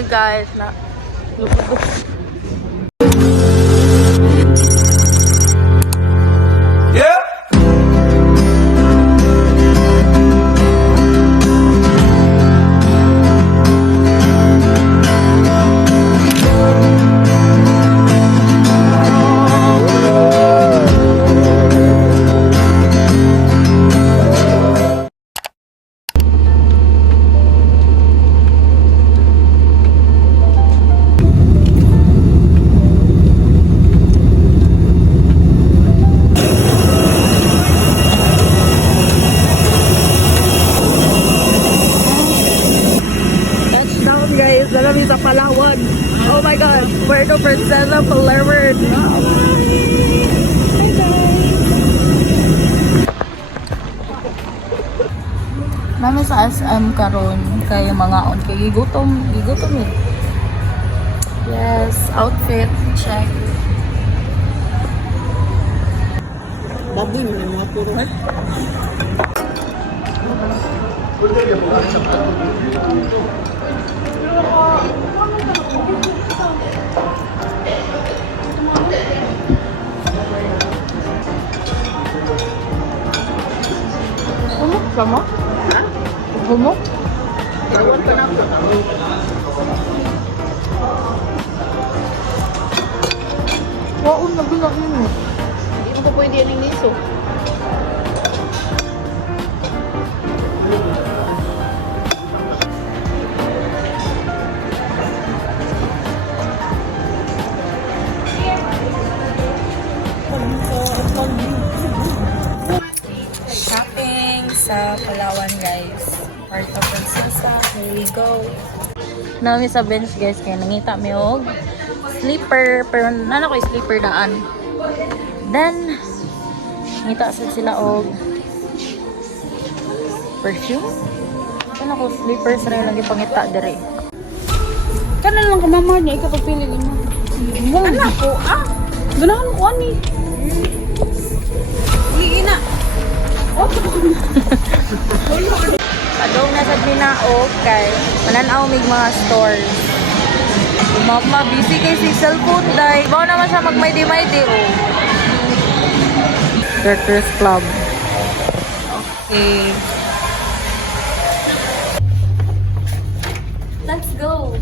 mi guys na. Yeah. Touchdown guys, nalami sa Palawan. Oh my god, Puerto Princesa, Palawan. Nami sa SM karon kay mga on kay gigutom eh. Yes, outfit check. Baboy mo mga puro ha. Humok ka mo? Ha? Humok? Tawag ka na ako. Wow, nabilang yun eh. Hindi mo ko pwede yan yung niso. Shopping sa Palawan guys. Puerto Princesa, here we go. Nami sa bench guys kaya nangita mi og sleeper pero nana ko sleeper daan. Then ngita sad sila og perfume. Kana ko sleeper sa rin lagi pangita dire. Kanan lang ka mama niya, ikaw pagpili mo. Anak ko, ganahan ko ani. Uli na. Padong na sad mi na og kay mananaw mig mga stores. Mama, busy kay si cellphone day. Bawa naman siya mag-mayday-mayday oh. Turtles Club. Okay. Let's go.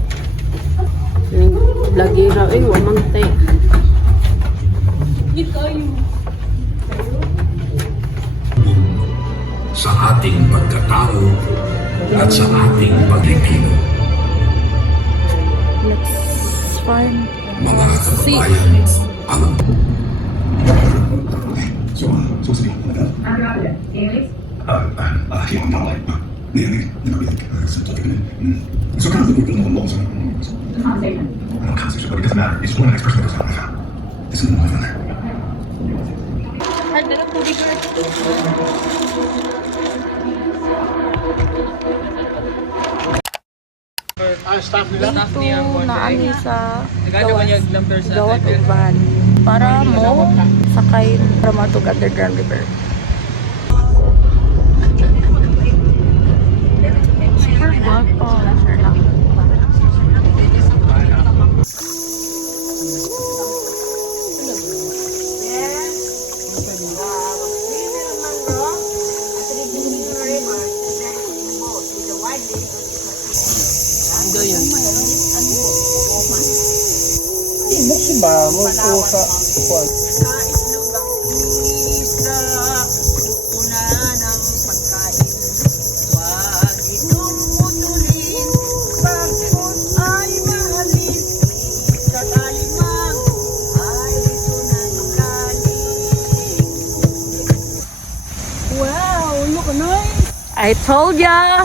Lagira, wamang tay. Sa ating pagkatao at sa ating paglipino. Let's find Mga kababayan, ang 希望做视频那个希望到来那个是做这个so kind of the group of laws I don't concept but it doesn't matter it's one the next person that goes on like this is my father Staff nila. ito na ani sa gawat og van para mo sakay para matug underground river. Super guwapo. Buksin ba mo po sa kuwan? Wow, look nice. I told ya.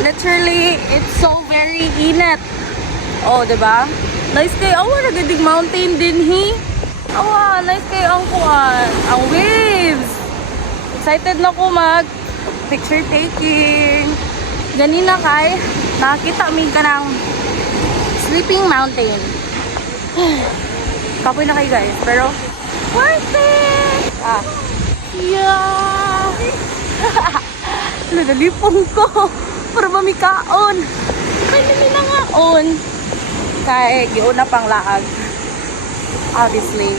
Literally, it's so very init. Oh, diba? Nice kay awa na gadig mountain din hi. Awa, nice kay ang kuan, ang waves. Excited na ko mag picture taking. Ganina kay nakita mi kanang Sleeping Mountain. Kapoy na kayo guys, pero Worth it! Ah. Yeah! Nagalipong ko para mamikaon. Kaya nila na nga on. Kaya giuna pang laag. Obviously.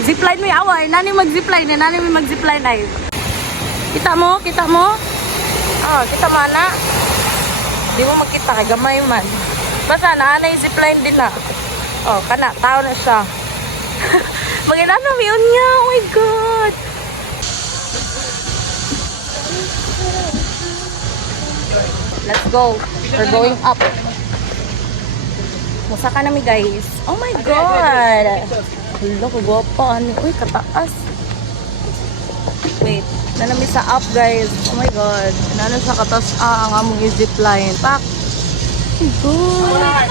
Zipline may away. Nani mag-zipline. Nani may mag-zipline ay. Kita mo? Kita mo? Oh, kita mo na. Di mo magkita kay gamay man. Basta naanay zipline din na. Oh, kana. Tao na siya. Mag-inano yun niya. Oh my God. Let's go. We're going up. Musa ka na mi guys. Oh my God. Hello, kagwapa. Uy, kataas. Wait. Nanami sa up guys. Oh my God. Nano sa katas ang among zipline. Pak. Oh my God.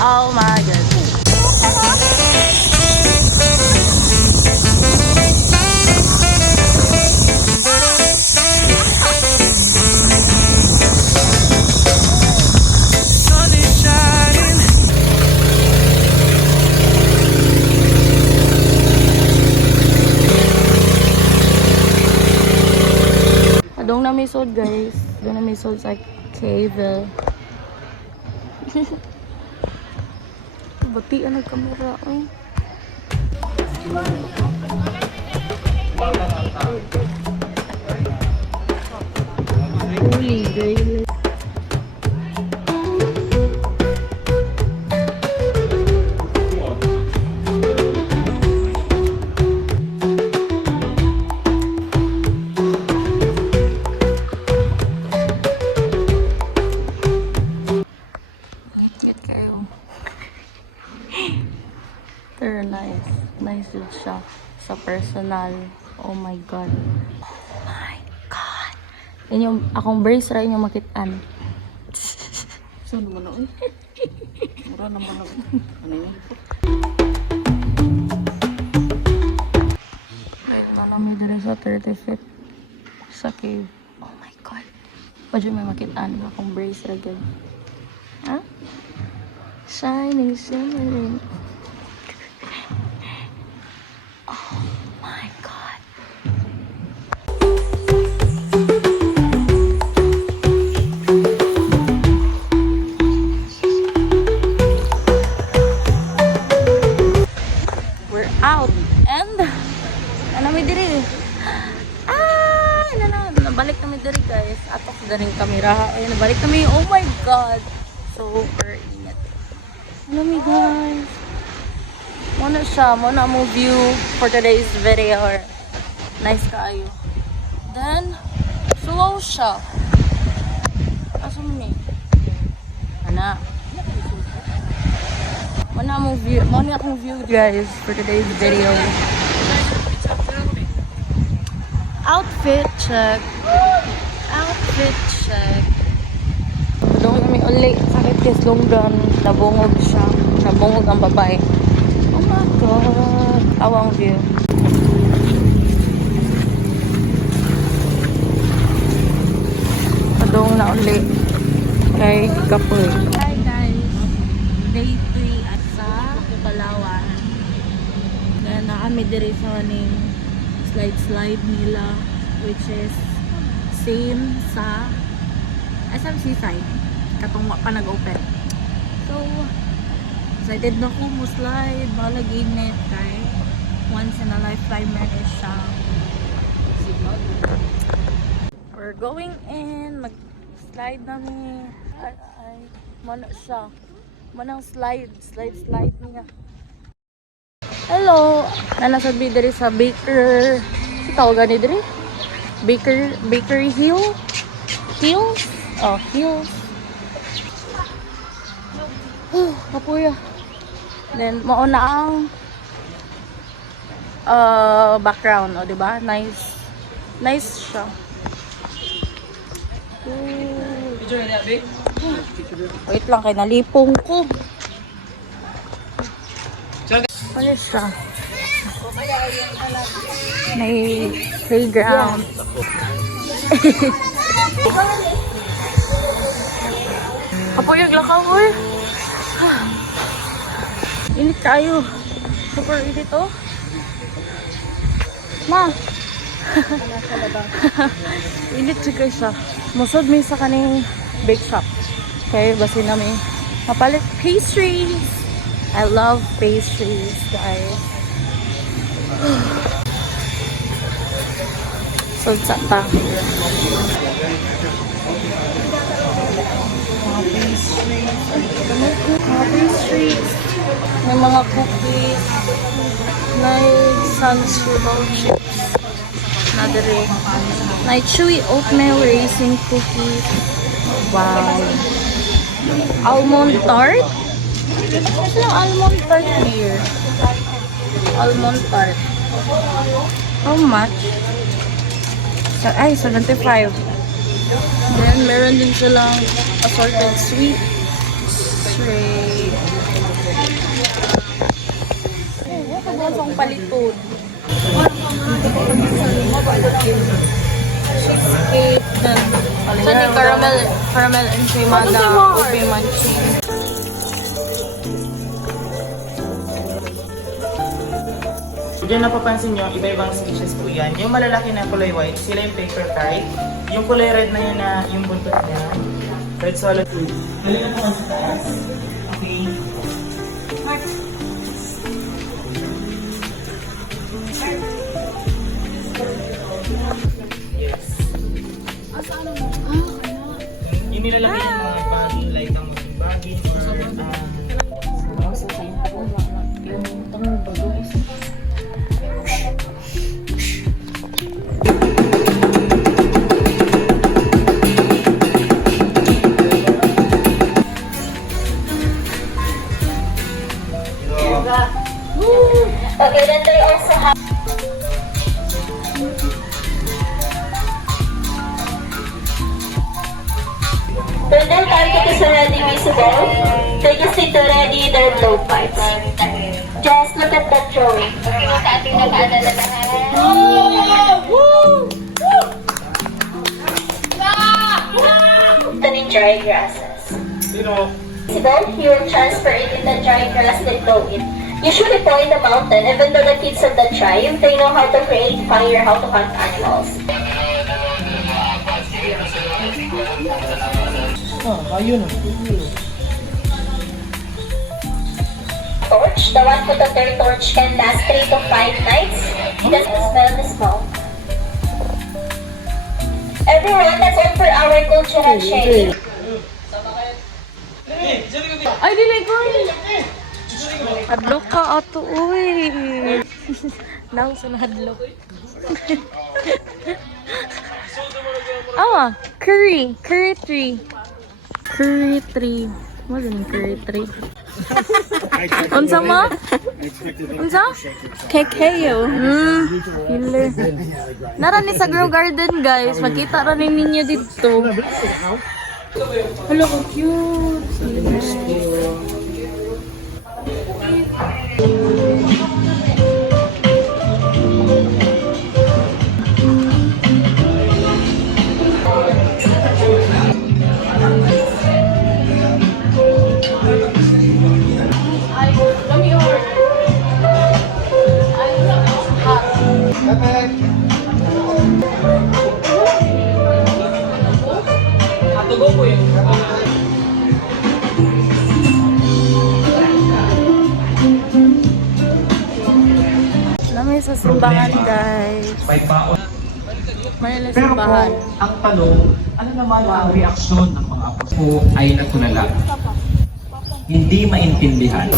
Oh my God. Doon na may sold guys. Doon na may sold sa cave. Batian ang kamera. Ay. Holy grail. Very nice. Nice din siya sa personal. Oh my God. Oh my God. Yan yung akong brace ra yung makitaan. So, naman na. Mura naman na. Ano yun? Like, nalamay din sa 30 feet sa cave. Oh my God. Pwede may makitaan akong brace ra gan. Ha? Shining, shimmering. Oh my God. We're out and anami diri. Nabalik kami diri guys. Atok ganing kamera. Ay nabalik kami. Oh my God. Super init. Anami guys. Muna siya, muna mo view for today's video. Nice kaayo. Then, suwaw siya. Asa mo ni? Ana. Muna mo view, muna akong view guys for today's video. Outfit check. Outfit check. Doon kami uli. Sakit kasi longgan. Nabungog siya. Nabungog ang babae. Oh my God. Awang view. Padong na uli. Kay Kapoy. Hi guys. Day 3 at sa Palawan. Kaya na kami diri sa maning slide nila. Which is same sa SM Seaside. Katong pa nag-open. So, excited na ko mo slide, balag init kay once in a lifetime man siya. We're going in, mag-slide namin. Ay, mana siya. Manang slide niya. Hello! Nanasabi diri sa Baker. Si tawagan ni diri? Bakery Hill? Hills? Oh, Hills. Kapuya. Then, mauna ang background, o, diba? Nice. Nice siya. Wait lang, kay nalipong ko. Ano siya? May playground. Kapuyag lang ka, boy. Init kayo. Super init oh. Ma! Init juga siya. Musod may sa kaning bake shop. Okay, basi namin mapalit pastries. I love pastries, guys. So, ta. Mga pastries. May mga cookies. May sun-sugar chips. Na dire. May chewy oatmeal raisin cookies. Wow. Almond tart. Ito yung almond tart here. Almond tart. How much? Ay, 75. Then, meron din silang assorted sweet. Straight. Oh, kabasong palitod. Cheesecake. Then, caramel enchilada. Ube manching. Diyan napapansin nyo, iba-ibang species po yan. Yung malalaki na kulay white, sila yung paper kite. Yung kulay red na yun na yung buntot niya. Red swallow. Halina po sa taas. Okay. Yes. Yung nilalagay mo, light ang musing bagin or Okay, then they also have when their target is already visible, they just need to ready their blowpipes. Just look at that drawing. In dry grasses. Visible, you will transfer it in the dry grass and blow it. Usually po in the mountain, even though the kids of the tribe, they know how to create fire, how to hunt animals. ayun. Torch, the one put on their torch can last 3 to 5 nights. It doesn't smell the smoke. Everyone, that's all for our cultural sharing. Ay, dili ko. Hadlok ka ato, uy. Nang sa hadlok. Awa, curry tree. Curry tree. What is curry tree? Unsa ma? Unsa? Kekeo. Killer. Nara ni sa Grow Garden, guys. Makita ra ninyo dito. Hello, cute. Lamay sa simbahan, guys. May na Pero po, simbahan. ang tanong, ano naman ang reaksyon ng mga apo ay natulala? Hindi maintindihan.